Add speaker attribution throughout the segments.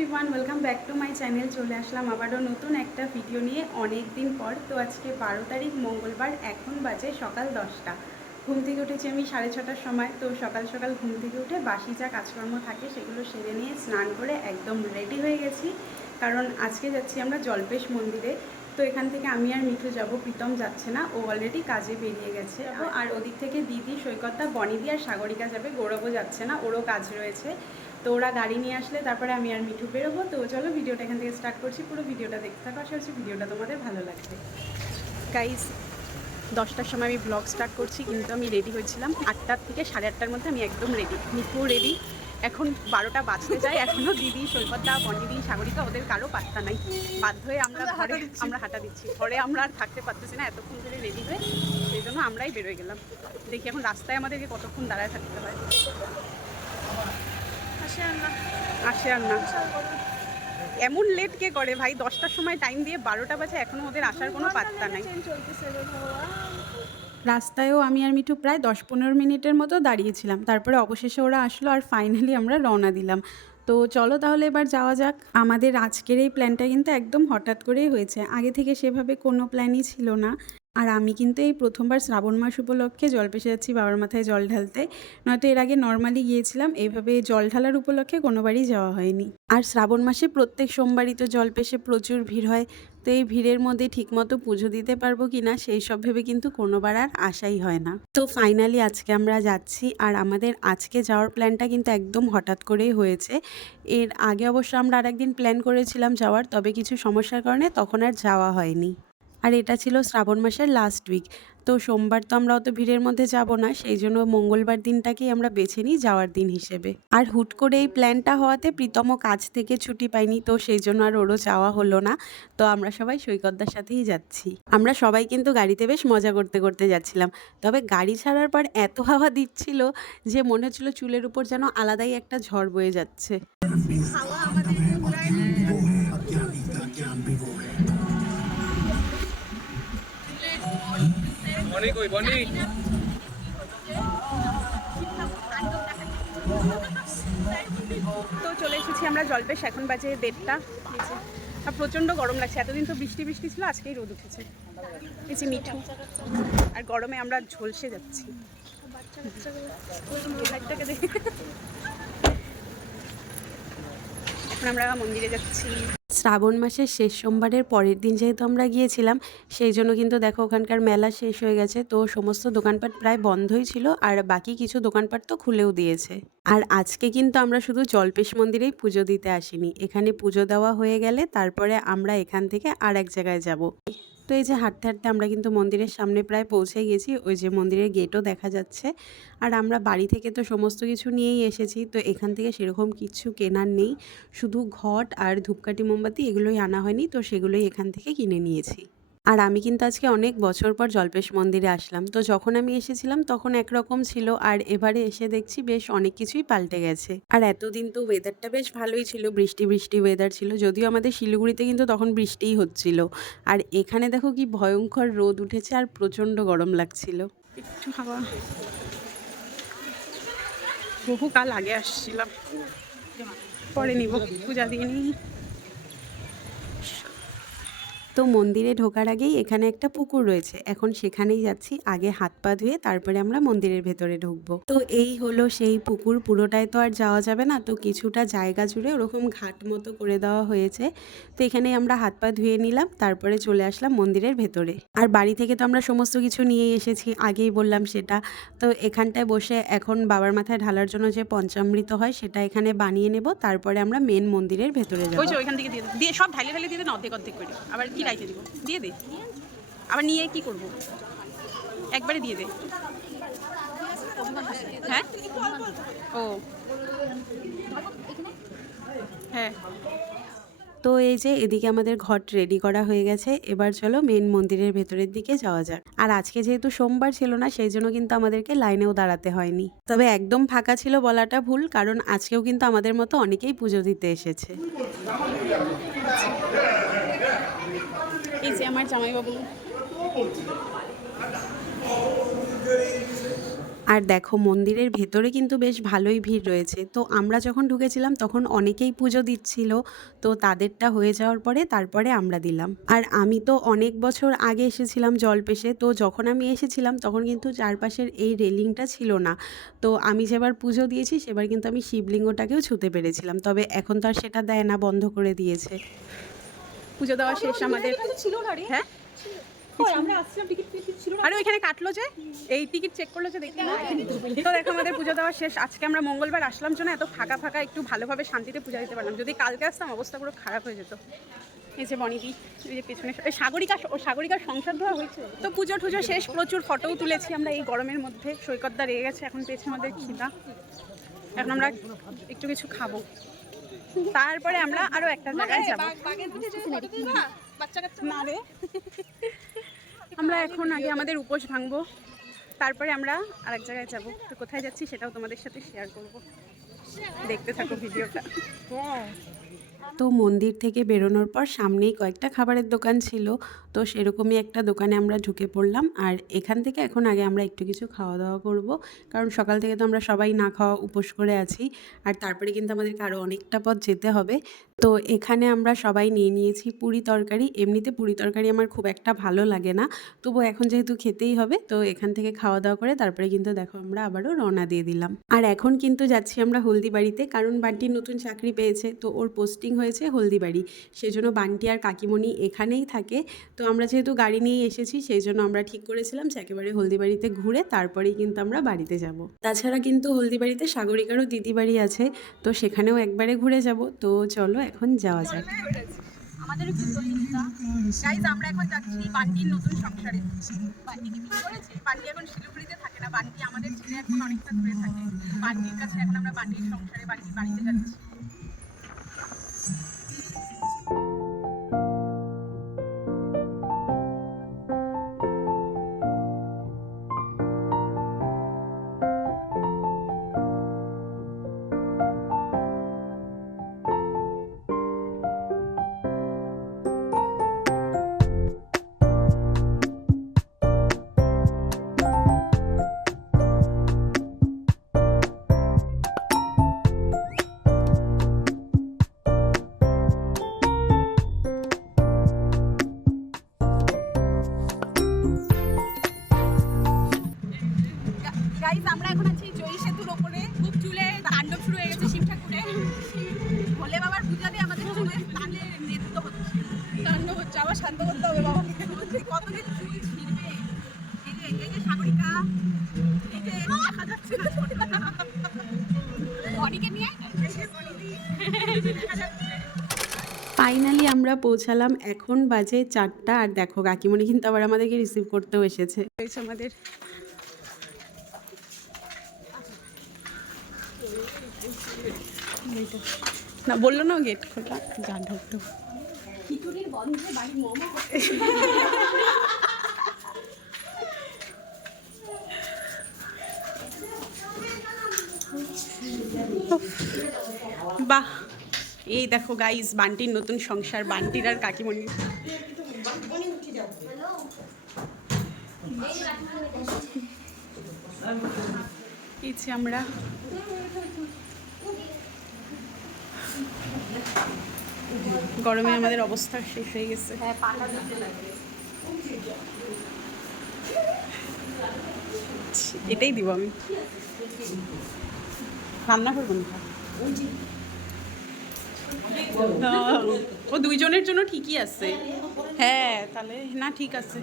Speaker 1: Everyone welcome back to my channel চলে আসলাম আবারও নতুন একটা ভিডিও নিয়ে অনেক দিন পর। তো আজকে বারো তারিখ, মঙ্গলবার, এখন বাজে সকাল দশটা। ঘুম থেকে উঠেছি আমি সাড়ে ছটার সময়। তো সকাল সকাল ঘুম থেকে উঠে বাসি যা কাজকর্ম থাকে সেগুলো সেরে নিয়ে স্নান করে একদম রেডি হয়ে গেছি। কারণ আজকে যাচ্ছি আমরা জলপেশ মন্দিরে। তো এখান থেকে আমি আর মিঠু যাব, প্রীতম যাচ্ছে না, ও অলরেডি কাজে বেরিয়ে গেছে। আর ওদিক থেকে দিদি সৈকতটা বনিদি আর সাগরিকা যাবে, গৌরবও যাচ্ছে না, ওরও কাজ রয়েছে। তো ওরা গাড়ি নিয়ে আসলে তারপরে আমি আর মিঠু বেরোবো। তো চলো ভিডিওটা এখান থেকে স্টার্ট করছি। পুরো ভিডিওটা দেখতে থাকো। আশা করছি ভিডিওটা তোমাদের ভালো লাগবে। গাইস দশটার সময় আমি ব্লগ স্টার্ট করছি কিন্তু আমি রেডি হয়েছিলাম। আটটার থেকে সাড়ে আটটার মধ্যে আমি একদম রেডি মিঠু রেডি এখন বারোটা বাজতে যায়। এখনও দিদি সৈকতদা বনিদি সাগরিকা ওদের কারও পাত্তা নাই। বাধ্য হয়ে আমরা ঘরে আমরা হাঁটা দিচ্ছি। ঘরে আমরা আর থাকতে পারতেছি না। এতক্ষণ ধরে রেডি হয়ে সেই জন্য আমরাই বেরোয় গেলাম। দেখি এখন রাস্তায় আমাদেরকে কতক্ষণ দাঁড়ায় থাকতে হয়।
Speaker 2: আসে আর না।
Speaker 1: এমন লেট কে করে ভাই? দশটার সময় টাইম দিয়ে বারোটা বাজে এখনও ওদের আসার কোনো পাত্তা নাই। রাস্তায়ও আমি আর মিঠু প্রায় দশ পনেরো মিনিটের মতো দাঁড়িয়েছিলাম। তারপরে অবশেষে ওরা আসলো আর ফাইনালি আমরা রওনা দিলাম। তো চলো তাহলে এবার যাওয়া যাক। আমাদের আজকের এই প্ল্যানটা কিন্তু একদম হঠাৎ করেই হয়েছে। আগে থেকে সেভাবে কোনো প্ল্যানই ছিল না। আর আমি কিন্তু এই প্রথমবার শ্রাবণ মাস উপলক্ষে জল পেশে যাচ্ছি বাবার মাথায় জল ঢালতে। নয়তো এর আগে নর্মালি গিয়েছিলাম এভাবে জল ঢালার উপলক্ষে কোনোবারই যাওয়া হয়নি। আর শ্রাবণ মাসে প্রত্যেক সোমবারই তো জল পেশে প্রচুর ভিড় হয়, তো এই ভিড়ের মধ্যে ঠিকমতো পুজো দিতে পারব কি না সেই সব ভেবে কিন্তু কোনোবার আর আশাই হয় না। তো ফাইনালি আজকে আমরা যাচ্ছি, আর আমাদের আজকে যাওয়ার প্ল্যানটা কিন্তু একদম হঠাৎ করেই হয়েছে। এর আগে অবশ্য আমরা আরেকদিন প্ল্যান করেছিলাম যাওয়ার, তবে কিছু সমস্যার কারণে তখন আর যাওয়া হয়নি। আর এটা ছিল শ্রাবণ মাসের লাস্ট উইক তো সোমবার তো আমরা অত ভিড়ের মধ্যে যাব না, সেই জন্য মঙ্গলবার দিনটাকেই আমরা বেছে নিই যাওয়ার দিন হিসেবে। আর হুট করে এই প্ল্যানটা হওয়াতে প্রীতমও কাজ থেকে ছুটি পাইনি তো সেই জন্য আর ওরও যাওয়া হলো না। তো আমরা সবাই সৈকতদার সাথেই যাচ্ছি। আমরা সবাই কিন্তু গাড়িতে বেশ মজা করতে করতে যাচ্ছিলাম। তবে গাড়ি ছাড়ার পর এত হাওয়া দিচ্ছিল যে মনে হচ্ছিল চুলের উপর যেন আলাদাই একটা ঝড় বয়ে যাচ্ছে।
Speaker 2: হাওয়া আমাদের
Speaker 3: বনি কই, বনি?
Speaker 1: তো চলে এসেছি আমরা জলপেশ, এখন বাজে দেড়টা। আর প্রচণ্ড গরম লাগছে, এতদিন তো বৃষ্টি বৃষ্টি ছিল, আজকেই রোদ উঠেছে। যে মিঠু। আর গরমে আমরা ঝলসে যাচ্ছি।
Speaker 2: বাচ্চা
Speaker 1: এই দেখে এখন আমরা মন্দিরে যাচ্ছি। শ্রাবণ মাসের শেষ সোমবারের পরের দিন যেহেতু আমরা গিয়েছিলাম, সেই জন্য কিন্তু দেখো ওখানকার মেলা শেষ হয়ে গেছে। তো সমস্ত দোকানপাট প্রায় বন্ধই ছিল আর বাকি কিছু দোকানপাট তো খুলেও দিয়েছে। আর আজকে কিন্তু আমরা শুধু জলপেশ মন্দিরেই পুজো দিতে আসিনি। এখানে পুজো দেওয়া হয়ে গেলে তারপরে আমরা এখান থেকে আর এক জায়গায় যাব। তো এই যে হাঁটতে হাঁটতে আমরা কিন্তু মন্দিরের সামনে প্রায় পৌঁছে গেছি, ওই যে মন্দিরের গেটও দেখা যাচ্ছে। আর আমরা বাড়ি থেকে তো সমস্ত কিছু নিয়েই এসেছি, তো এখান থেকে সেরকম কিছু কেনার নেই। শুধু ঘট আর ধূপকাঠি মোমবাতি এগুলোই আনা হয়নি, তো সেগুলোই এখান থেকে কিনে নিয়েছি। আর আমি কিন্তু আজকে অনেক বছর পর জল্পেশ মন্দিরে আসলাম। তো যখন আমি এসেছিলাম তখন একরকম ছিল আর এবারে এসে দেখছি বেশ অনেক কিছুই পাল্টে গেছে। আর এতদিন তো ওয়েদারটা বেশ ভালোই ছিল, বৃষ্টি বৃষ্টি ওয়েদার ছিল, যদিও আমাদের শিলিগুড়িতে কিন্তু তখন বৃষ্টিই হচ্ছিল। আর এখানে দেখো কি ভয়ঙ্কর রোদ উঠেছে আর প্রচণ্ড গরম লাগছিল। একটু হাওয়া। বহুকাল আগে আসছিলাম। পরে নিব, পূজা দিয়ে নিই। তো মন্দিরে ঢোকার আগেই এখানে একটা পুকুর রয়েছে। এখন সেখানেই যাচ্ছি, আগে হাত পা ধুয়ে তারপরে আমরা মন্দিরের ভেতরে ঢুকবো। তো এই হলো সেই পুকুর, পুরোটায় তো আর যাওয়া যাবে না। তো কিছুটা জায়গা জুড়ে ওরকম ঘাট মতো করে দেওয়া হয়েছে। তো এখানেই আমরা হাত পা ধুয়ে নিলাম, তারপরে চলে আসলাম মন্দিরের ভেতরে। আর বাড়ি থেকে তো আমরা সমস্ত কিছু নিয়ে এসেছি, আগেই বললাম সেটা। তো এখানটায় বসে এখন বাবার মাথায় ঢালার জন্য যে পঞ্চামৃত হয়, সেটা এখানে বানিয়ে নেব। তারপরে আমরা মেন মন্দিরের ভেতরে যাব।
Speaker 4: ওইখান থেকে দিয়ে সব ঢালে ঢালে দিয়ে অর্ধেক অর্ধেক করে। আবার কি রাইতে দিব। দিয়ে দে। আবার নিয়ে কি করব? একবারে দিয়ে দে। হ্যাঁ? ও। হ্যাঁ।
Speaker 1: তো এই যে এদিকে আমাদের ঘট রেডি করা হয়ে গেছে, এবার চলো মেন মন্দিরের ভেতরের দিকে যাওয়া যাক। আর আজকে যেহেতু সোমবার ছিল না, সেই জন্য কিন্তু আমাদেরকে লাইনেও দাঁড়াতে হয়নি। তবে একদম ফাঁকা ছিল বলাটা ভুল, কারণ আজকেও কিন্তু আমাদের মতো অনেকেই পুজো দিতে এসেছে।
Speaker 4: আমার জামাইবাবু।
Speaker 1: আর দেখো, মন্দিরের ভেতরে কিন্তু বেশ ভালোই ভিড় রয়েছে। তো আমরা যখন ঢুকেছিলাম, তখন অনেকেই পুজো দিচ্ছিল। তো তাদেরটা হয়ে যাওয়ার পরে তারপরে আমরা দিলাম। আর আমি তো অনেক বছর আগে এসেছিলাম জলপেশে। তো যখন আমি এসেছিলাম, তখন কিন্তু চারপাশের এই রেলিংটা ছিল না। তো আমি যেবার পুজো দিয়েছি, সেবার কিন্তু আমি শিবলিঙ্গটাকেও ছুতে পেরেছিলাম। তবে এখন তো আর সেটা দেয় না, বন্ধ করে দিয়েছে।
Speaker 4: পুজো দেওয়া শেষ আমাদের
Speaker 2: ছিল না রে।
Speaker 4: হ্যাঁ? আরে ওইখানে কাটলো যে? এই টিকিট চেক করল যে দেখি তো দেখো আমাদের পুজো দেওয়া শেষ। আজকে আমরা মঙ্গলবার আসলাম জন্য এত ফাঁকা ফাঁকা একটু ভালোভাবে শান্তিতে পূজা দিতে পারলাম। যদি কালকে আসতাম অবস্থা পুরো খারাপ হয়ে যেত। এই যে বনিদি এই যে পেছনে সাগরিকা ও সাগরিকার সংসার ধোয়া হয়েছে তো পুজো টুজো শেষ প্রচুর ফটোও তুলেছি আমরা এই গরমের মধ্যে। সৈকতদা রেগে গেছে এখন পেয়েছে আমাদের খিদা। এখন আমরা একটু কিছু খাব। তারপরে আমরা আরও একটা জায়গায় যাব। না রে আমরা এখন আগে আমাদের উপোস ভাঙবো তারপরে আমরা আরেক জায়গায় যাব। তো কোথায় যাচ্ছি সেটাও তোমাদের সাথে শেয়ার করব। দেখতে থাকো ভিডিওটা।
Speaker 1: তো মন্দির থেকে বেরোনোর পর সামনেই কয়েকটা খাবারের দোকান ছিল। তো সেরকমই একটা দোকানে আমরা ঢুকে পড়লাম। আর এখান থেকে এখন আগে আমরা একটু কিছু খাওয়া দাওয়া করব। কারণ সকাল থেকে তো আমরা সবাই না খাওয়া উপোস করে আছি। আর তারপরে কিন্তু আমাদেরকে আরও অনেকটা পথ যেতে হবে। তো এখানে আমরা সবাই নিয়ে নিয়েছি পুরি তরকারি। এমনিতে পুরি তরকারি আমার খুব একটা ভালো লাগে না। তবু এখন যেহেতু খেতেই হবে, তো এখান থেকে খাওয়া দাওয়া করে তারপরে কিন্তু দেখো আমরা আবারও রওনা দিয়ে দিলাম। আর এখন কিন্তু যাচ্ছি আমরা হলদিবাড়িতে, কারণ বান্টি নতুন চাকরি পেয়েছে, তো ওর পোস্টিং হয়েছে হলদিবাড়ি। সেজন্য বান্টি আর কাকিমণি এখানেই থাকে। তো আমরা যেহেতু গাড়ি নিয়ে এসেছি সেই জন্য আমরা ঠিক করেছিলাম যে একেবারে হলদিবাড়িতে ঘুরে তারপরেই কিন্তু আমরা বাড়িতে যাব। তাছাড়া কিন্তু হলদিবাড়িতে সাগরিকারও দিদি বাড়ি আছে, তো সেখানেও একবারে ঘুরে যাব। তো চলো এখন যাওয়া যাক।
Speaker 4: আমরা এখন যাচ্ছি বান্টির নতুন সংসারে। বান্টিকে বিয়ে করেছে। বান্টি এখন শিলিগুড়িতে থাকে না। বান্টি আমাদের ছেলে এখন অনেকটা দূরে থাকে। বান্টির কাছে এখন আমরা বান্টির সংসারে বান্টির বাড়িতে যাচ্ছি। গাইজ আমরা এখন আছি জয়ী সেতুর ওপরে। খুব চুলে তাণ্ডব শুরু হয়ে গেছে শিব ঠাকুরের। ভোলে বাবার পূজাতে আমাদের তাণ্ডে নৃত্য হচ্ছে। তাণ্ডব হচ্ছে আবার শান্ত করতে হবে বাবাকে। কত যে চুল ছিঁড়বে? এই যে এই যে সাগরিকা এই যে দেখা যাচ্ছে না বডিকে নিয়ে এই যে বডি দেখা যাচ্ছে
Speaker 1: ফাইনালি আমরা পৌঁছালাম এখন বাজে চারটা। আর দেখো কাকিমণি কিন্তু আবার আমাদেরকে রিসিভ করতেও এসেছে।
Speaker 4: আমাদের না, বলল না গেট খোলা? যা ঢুকতো। বাহ। এই দেখো গাইস বান্টির নতুন সংসার, বান্টির আর কাকিমণি। আমরা গরমে আমাদের অবস্থা শেষ হয়ে গেছে। এটাই দিব আমি। রান্না করব না না, ও দুইজনের জন্য ঠিকই আছে। হ্যাঁ তাহলে না ঠিক আছে।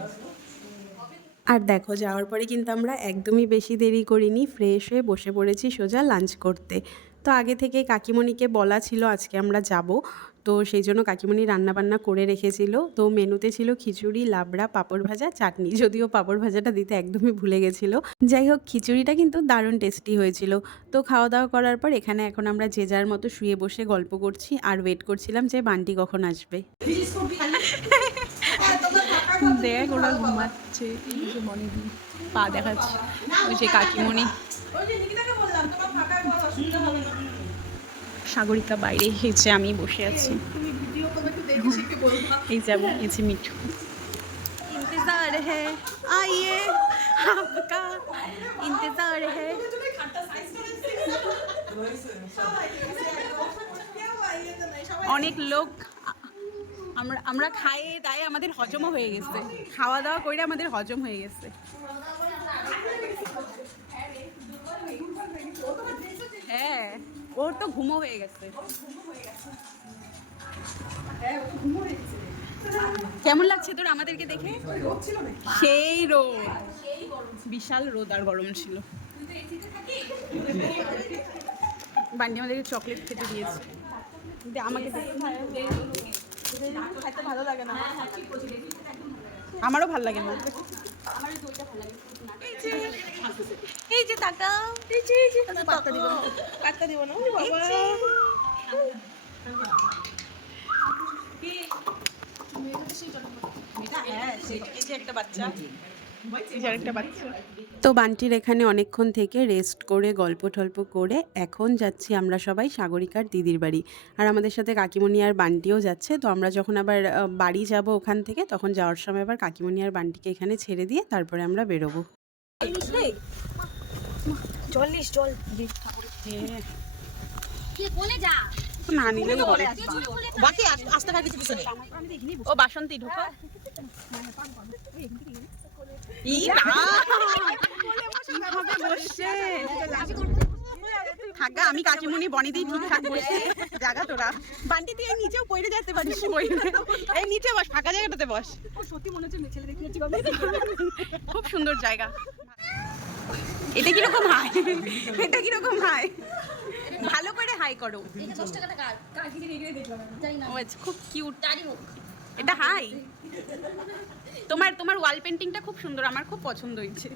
Speaker 1: আর দেখো যাওয়ার পরে কিন্তু আমরা একদমই বেশি দেরি করিনি ফ্রেশ হয়ে বসে পড়েছি সোজা লাঞ্চ করতে। তো আগে থেকে কাকিমণিকে বলা ছিল আজকে আমরা যাব। তো সেই জন্য কাকিমণি রান্নাবান্না করে রেখেছিল। তো মেনুতে ছিল খিচুড়ি, লাবড়া, পাঁপড় ভাজা, চাটনি। যদিও পাঁপড় ভাজাটা দিতে একদমই ভুলে গেছিল। যাই হোক, খিচুড়িটা কিন্তু দারুণ টেস্টি হয়েছিল। তো খাওয়া দাওয়া করার পর এখানে এখন আমরা যে যার মতো শুয়ে বসে গল্প করছি আর ওয়েট করছিলাম যে বান্টি কখন আসবে।
Speaker 4: দেখ, ওরা ঘুমাচ্ছে। পা দেখাচ্ছে। ওই যে কাকিমণি। সাগরিকা বাইরে হেঁচে আমি বসে আছি এই যাবো এই যে মিঠু इंतजार है आइए आपका इंतजार है অনেক লোক আমরা আমরা খাইয়ে দায়ে আমাদের হজমও হয়ে গেছে খাওয়া দাওয়া করে আমাদের হজম হয়ে গেছে হ্যাঁ ওর তো ঘুমো হয়ে গেছে। কেমন লাগছে তোর আমাদেরকে দেখে? সেই রোদ। বিশাল রোদ আর গরম ছিল। বান্ডি আমাদেরকে চকলেট খেতে দিয়েছে। আমাকে ভালো লাগে না। আমারও ভালো লাগে না। এই যে তাকাও পাত্তা দিব না। পাত্তা দিব না বাবা। এই যে একটা বাচ্চা। এই যে আরেকটা বাচ্চা।
Speaker 1: তো বান্টির এখানে অনেকক্ষণ থেকে রেস্ট করে গল্প টল্প করে এখন যাচ্ছি আমরা সবাই সাগরিকার দিদির বাড়ি। আর আমাদের সাথে কাকিমণি আর বান্টিও যাচ্ছে তো আমরা যখন আবার বাড়ি যাব ওখান থেকে তখন যাওয়ার সময় আবার কাকিমণি আর বান্টিকে এখানে ছেড়ে দিয়ে তারপরে আমরা বেরোবো।
Speaker 2: জল
Speaker 3: কোনে যা?
Speaker 4: না হবে
Speaker 2: বাকি আসতে থাকি পিছনে।
Speaker 4: ও বাসন্তী ঢোকো? থাকা আমি ঠিকঠাক বসে। জায়গা তোরা। বান্টি তুই নিচেও পড়ে যেতে পারিস এই নিচে বস ফাঁকা জায়গাটাতে বস।
Speaker 2: সত্যি মনে হচ্ছে ছেলে দেখতে যাচ্ছি
Speaker 4: খুব সুন্দর জায়গা। এটা কীরকম হাই এটা কীরকম হাই ভালো করে হাই করো। আচ্ছা, খুব কিউট এটা হাই তোমার তোমার ওয়াল পেন্টিংটা খুব সুন্দর আমার খুব পছন্দ হয়েছে।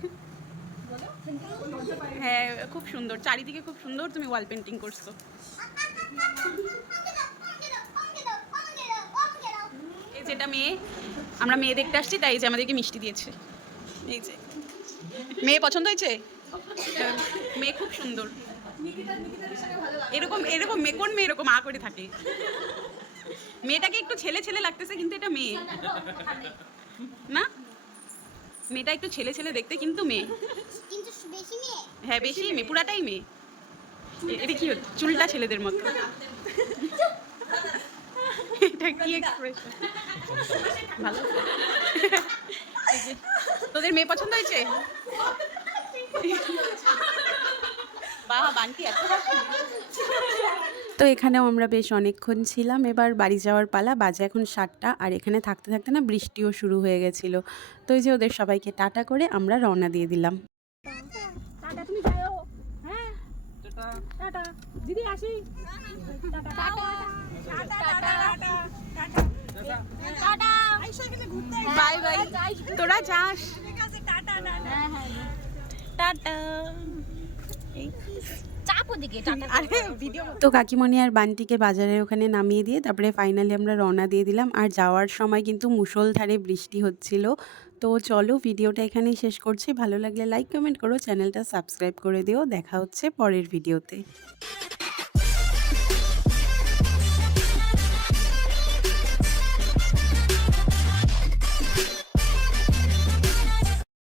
Speaker 4: হ্যাঁ খুব সুন্দর চারিদিকে খুব সুন্দর তুমি ওয়াল পেন্টিং করছ। এই যেটা মেয়ে আমরা মেয়ে দেখতে আসছি তাই যে আমাদেরকে মিষ্টি দিয়েছে। এই যে। মেয়ে পছন্দ হয়েছে? মেয়ে খুব সুন্দর। এরকম এরকম মেয়ে কোন মেয়ে এরকম আ করে থাকে? মেয়েটাকে একটু ছেলে ছেলে লাগতেছে কিন্তু এটা মেয়ে। না মেয়েটা একটু ছেলে ছেলে দেখতে কিন্তু মেয়ে।
Speaker 3: কিন্তু বেশি মেয়ে?
Speaker 4: হ্যাঁ বেশি মেয়ে পুরাটাই মেয়ে। এটা কি হচ্ছে? চুলটা ছেলেদের মতো। এটা কি এক্সপ্রেশন ভালো। তোদের মেয়ে পছন্দ হয়েছে? বাহ বান্টি এত
Speaker 1: তো এখানেও আমরা বেশ অনেকক্ষণ ছিলাম। এবার বাড়ি যাওয়ার পালা বাজে এখন সাতটা আর এখানে থাকতে থাকতে না বৃষ্টিও শুরু হয়ে গেছিল। তো এই যে ওদের সবাইকে টাটা করে আমরা রওনা দিয়ে দিলাম।
Speaker 2: টাটা তুমি যাও। হ্যাঁ। টাটা। দিদি আসি। Tata tata
Speaker 3: tata.
Speaker 4: Bye bye. তোরা যাস।
Speaker 3: হ্যাঁ হ্যাঁ।
Speaker 4: টাটা।
Speaker 3: চাপ ওদিকে টাটা
Speaker 4: আরে ভিডিও
Speaker 1: তো কাকিমণি আর বান্টিকে বাজারের ওখানে নামিয়ে দিয়ে তারপরে ফাইনালি আমরা রওনা দিয়ে দিলাম। আর যাওয়ার সময় কিন্তু মুসলধারে বৃষ্টি হচ্ছিল। তো চলো ভিডিওটা এখানেই শেষ করছি। ভালো লাগলে লাইক কমেন্ট করো চ্যানেলটা সাবস্ক্রাইব করে দিও। দেখা হচ্ছে পরের ভিডিওতে